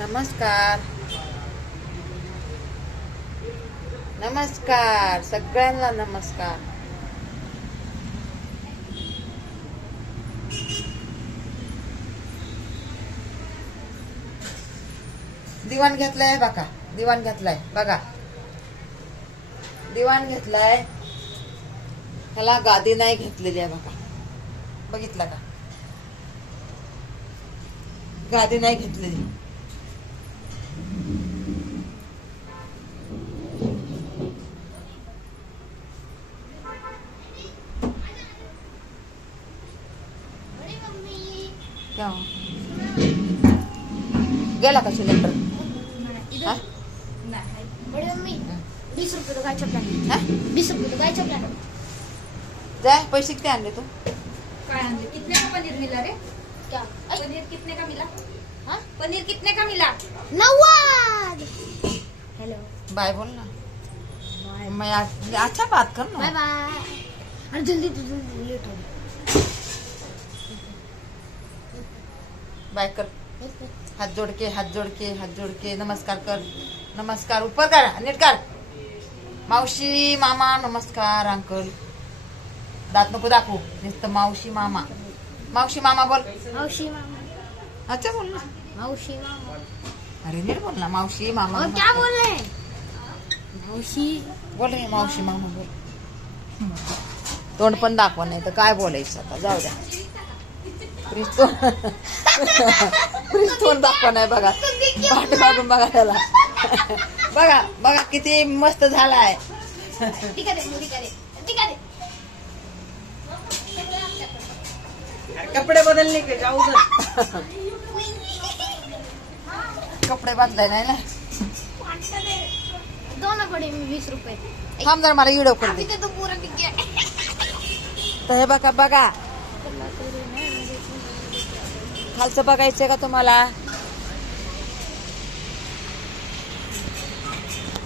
नमस्कार नमस्कार सगळ्यांना नमस्कार. दिवाण घेतलाय बघा, दिवाण घेतलाय बघा, दिवाण घेतलाय. ह्याला गादी नाही घेतलेली आहे बघा, बघितला का? गादी नाही घेतलेली. गेला का सिलेंडर? 20 रुपये तो गायच्या प्लॅन. 20 रुपये तो गायच्या प्लॅन. जाय पैसे किती आणले तू? काय आणले? कितने का पनीर मिला रे? क्या? पनीर कितने का मिला? हाँ? पनीर कितने का मिला? 90. हेलो. बाय बोल ना. मैं अच्छा बात कर बाय ना. बाय. अरे जल्दी लेट हो गया. बाय कर. हात जोड़ के हात जोड़ के हात जोड़ के नमस्कार कर. नमस्कार ऊपर कर, नीट कर. मावशी मामा नमस्कार. अंकल दात नको दाखवू, नुसतं मावशी मामा. मावशी मामा बोल. मावशी मामा. अच्छा बोल ना. मावशी मामा. अरे नीट बोल ना. मावशी मामा. और क्या बोल रहे हैं? मावशी बोल रे मावशी मामा बोल. तोंड पण दाखवा, नाही तर काय बोलायचं आता. जाऊ द्या. प्रिन्स तोंड दाखवा नाही बघा. पाठ मागून बघा त्याला. बघा बघा किती मस्त झालाय. ठीक आहे ठीक आहे ठीक आहे. कपड़े बदलने के जाओ उधर. कपडे बदलाय नाही ना. दोनों पड़े में 20 रुपए. थांब जरा मला व्हिडिओ करू दे. अभी तो पूरा दिख गया. तर हे बघा बघा, खालचं बघायचंय का तुम्हाला?